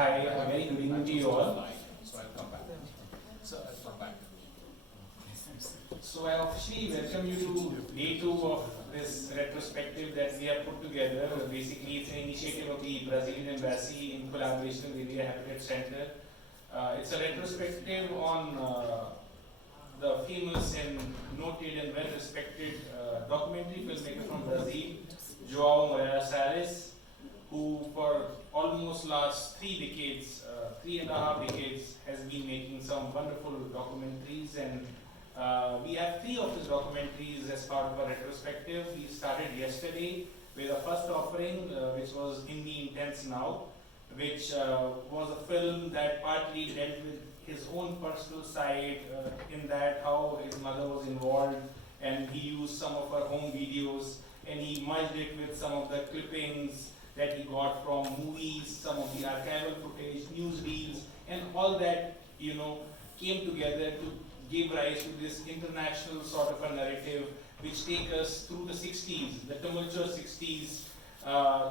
Hi, a very good evening to you all. So I'll come back. So I officially welcome you to day 2 of this retrospective that we have put together. Basically, it's an initiative of the Brazilian Embassy in collaboration with the Habitat Center. It's a retrospective on the famous and noted and well-respected documentary filmmaker from Brazil, Joao Moreira Salles, who for almost last 3 decades, 3.5 decades, has been making some wonderful documentaries, and we have 3 of his documentaries as part of our retrospective. We started yesterday with a first offering, which was In the Intense Now, which was a film that partly dealt with his own personal side, in that how his mother was involved, and he used some of her home videos, and he merged it with some of the clippings that he got from movies, some of the archival footage, newsreels, and all that, came together to give rise to this international sort of a narrative which take us through the 60s, the tumultuous 60s,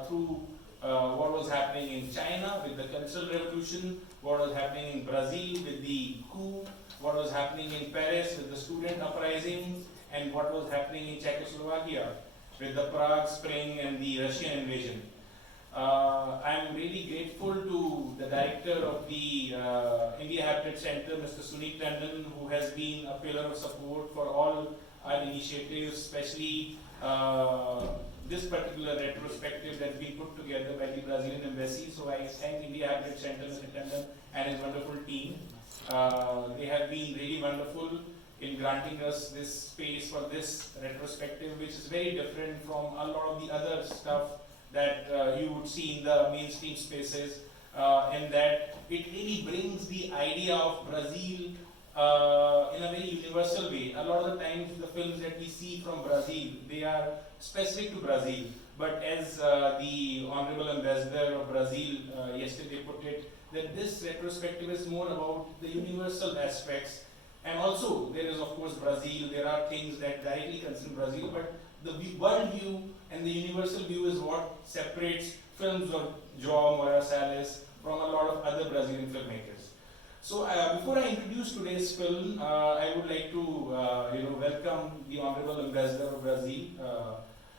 through what was happening in China with the Cultural Revolution, what was happening in Brazil with the coup, what was happening in Paris with the student uprisings, and what was happening in Czechoslovakia with the Prague Spring and the Russian invasion. I am really grateful to the director of the India Habitat Center, Mr. Sunit Tandon, who has been a pillar of support for all our initiatives, especially this particular retrospective that's been put together by the Brazilian Embassy. So I thank India Habitat Center, Mr. Tandon, and his wonderful team. They have been really wonderful in granting us this space for this retrospective, which is very different from a lot of the other stuff that you would see in the mainstream spaces, and that it really brings the idea of Brazil in a very universal way. A lot of the times the films that we see from Brazil, they are specific to Brazil, but as the Honorable Ambassador of Brazil yesterday put it, that this retrospective is more about the universal aspects. And also, there is of course Brazil, there are things that directly concern Brazil, but the world view and the universal view is what separates films of Joao Moreira Salles from a lot of other Brazilian filmmakers. So before I introduce today's film, I would like to welcome the Honorable Ambassador of Brazil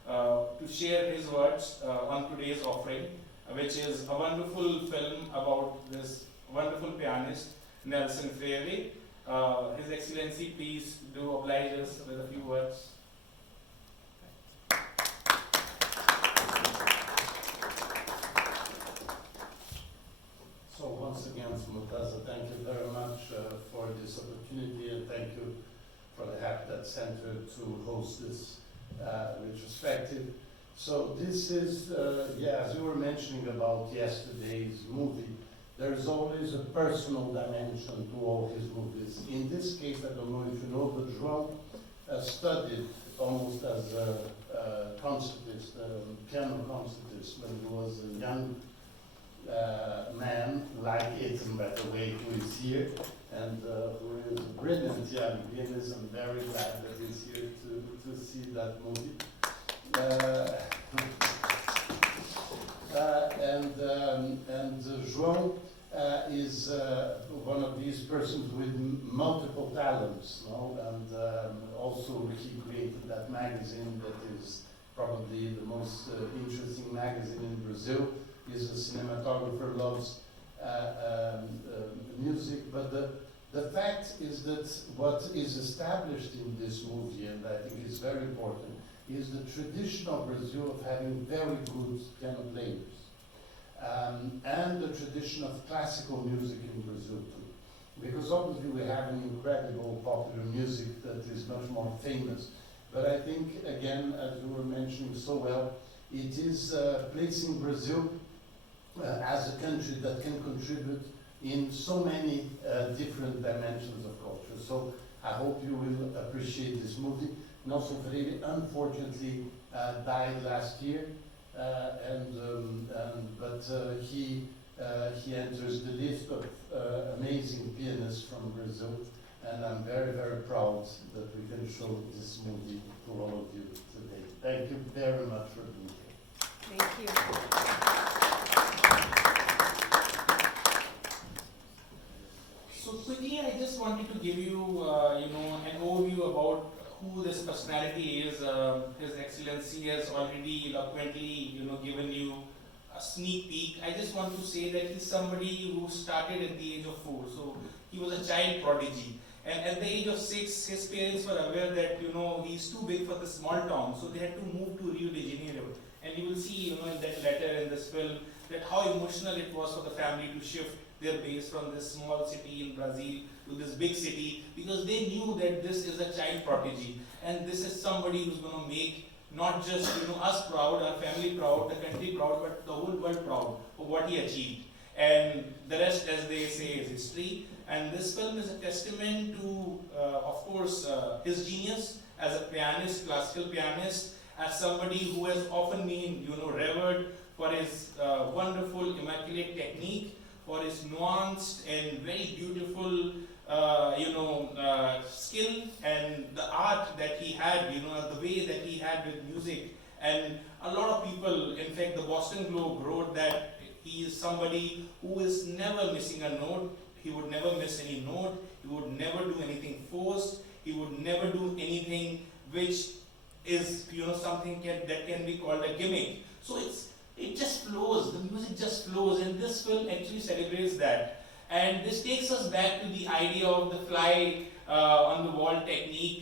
to share his words on today's offering, which is a wonderful film about this wonderful pianist, Nelson Freire. His Excellency, please do oblige us with a few words. So once again, Murtaza, thank you very much for this opportunity, and thank you for the Habitat Center to host this retrospective. So this is, as you were mentioning about yesterday's movie, there's always a personal dimension to all his movies. In this case, I don't know if you know, but Joao studied almost as a concertist, piano concertist, when he was a young man, like Ethan, by the way, who is here, and who is a brilliant young pianist. I'm very glad that he's here to see that movie. And Joao is one of these persons with multiple talents, and also he created that magazine that is probably the most interesting magazine in Brazil. He's a cinematographer, loves music, but the fact is that what is established in this movie, and I think is very important, is the tradition of Brazil of having very good piano players. And the tradition of classical music in Brazil too. Because obviously we have an incredible popular music that is much more famous. But I think, again, as you were mentioning so well, it is placing Brazil as a country that can contribute in so many different dimensions of culture. So I hope you will appreciate this movie. Nelson Freire unfortunately died last year, but he enters the list of amazing pianists from Brazil, and I'm very, very proud that we can show this movie to all of you today. Thank you very much for being here. Thank you. give you, an overview about who this personality is. His Excellency has already eloquently, given you a sneak peek. I just want to say that he's somebody who started at the age of 4. So he was a child prodigy. And at the age of 6, his parents were aware that, he's too big for the small town. So they had to move to Rio de Janeiro. And you will see, in that letter in this film, that how emotional it was for the family to shift their base from this small city in Brazil to this big city, because they knew that this is a child prodigy. And this is somebody who's going to make not just, us proud, our family proud, the country proud, but the whole world proud of what he achieved. And the rest, as they say, is history. And this film is a testament to, of course, his genius as a pianist, classical pianist, as somebody who has often been, revered for his wonderful, immaculate technique, for his nuanced and very beautiful, skill and the art that he had, the way that he had with music. And a lot of people, in fact, the Boston Globe wrote that he is somebody who is never missing a note. He would never miss any note. He would never do anything forced. He would never do anything which is, something that can be called a gimmick. So it just flows. The music just flows, and this film actually celebrates that. And this takes us back to the idea of the fly on the wall technique.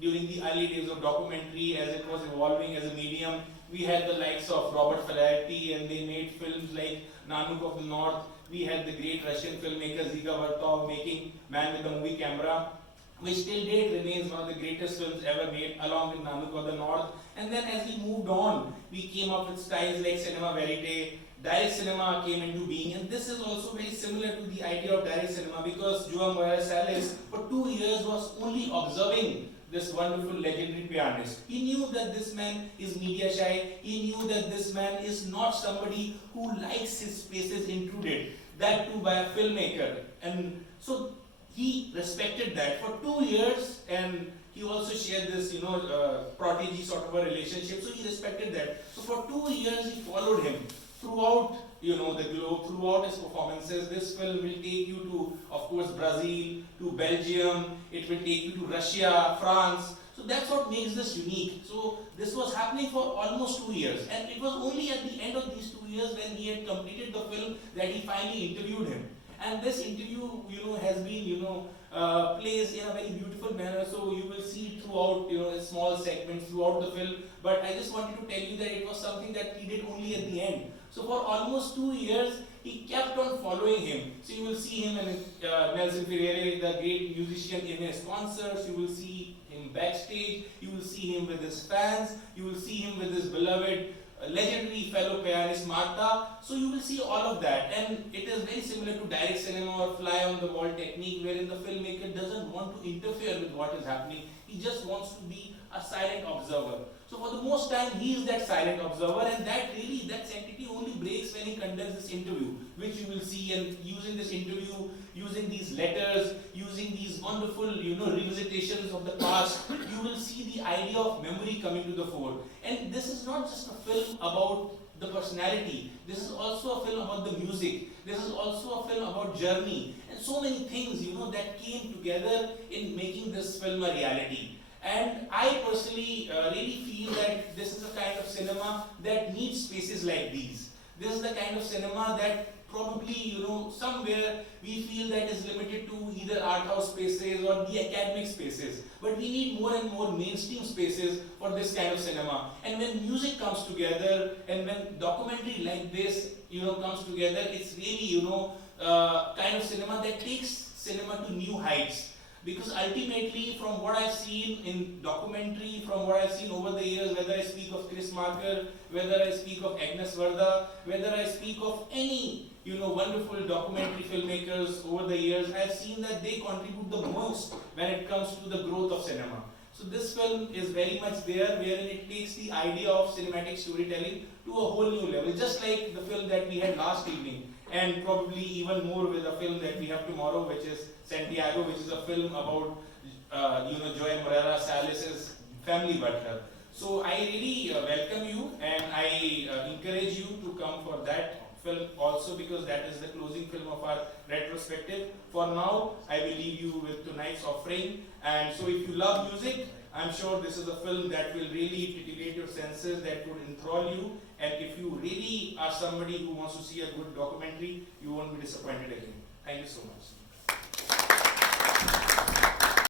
During the early days of documentary, as it was evolving as a medium, we had the likes of Robert Flaherty, and they made films like Nanook of the North. We had the great Russian filmmaker Ziga Vertov making Man with the Movie Camera, which till date remains one of the greatest films ever made, along with Nanook of the North. And then as we moved on, we came up with styles like cinema verite. Direct cinema came into being, and this is also very similar to the idea of direct cinema, because Joao Salles for 2 years was only observing this wonderful legendary pianist. He knew that this man is media shy. He knew that this man is not somebody who likes his spaces intruded, that too by a filmmaker. And so he respected that for 2 years, and he also shared this, prodigy sort of a relationship. So he respected that. So for 2 years he followed him throughout, the globe, throughout his performances. This film will take you to, of course, Brazil, to Belgium. It will take you to Russia, France. So that's what makes this unique. So this was happening for almost 2 years, and it was only at the end of these 2 years, when he had completed the film, that he finally interviewed him. And this interview, has been, placed in a very beautiful manner. So you will see throughout, small segments throughout the film. But I just wanted to tell you that it was something that he did only at the end. So for almost 2 years, he kept on following him. So you will see him in Nelson Freire, the great musician, in his concerts. You will see him backstage. You will see him with his fans. You will see him with his beloved legendary fellow pianist Murtaza. So you will see all of that, and it is very similar to direct cinema or fly on the wall technique, wherein the filmmaker doesn't want to interfere with what is happening. He just wants to be a silent observer. So for the most time, he is that silent observer, and that sanctity only breaks when he conducts this interview, which you will see. And using this interview, using these letters, using these wonderful, revisitations of the past, you will see the idea of memory coming to the fore. And this is not just a film about the personality. This is also a film about the music. This is also a film about journey, and so many things, that came together in making this film a reality. And I personally really feel that this is a kind of cinema that needs spaces like these. This is the kind of cinema that probably, somewhere we feel that is limited to either art house spaces or the academic spaces. But we need more and more mainstream spaces for this kind of cinema. And when music comes together, and when documentary like this, comes together, it's really, kind of cinema that takes cinema to new heights. Because ultimately, from what I've seen in documentary, from what I've seen over the years, whether I speak of Chris Marker, whether I speak of Agnes Varda, whether I speak of any, wonderful documentary filmmakers over the years, I've seen that they contribute the most when it comes to the growth of cinema. So this film is very much there, wherein it takes the idea of cinematic storytelling to a whole new level, just like the film that we had last evening, and probably even more with a film that we have tomorrow, which is Santiago, which is a film about, Joao Moreira, Salles' family butler. So I really welcome you, and I encourage you to come for that film also, because that is the closing film of our retrospective. For now, I will leave you with tonight's offering. And so if you love music, I'm sure this is a film that will really titillate your senses, that would enthrall you. And if you really are somebody who wants to see a good documentary, you won't be disappointed again. Thank you so much.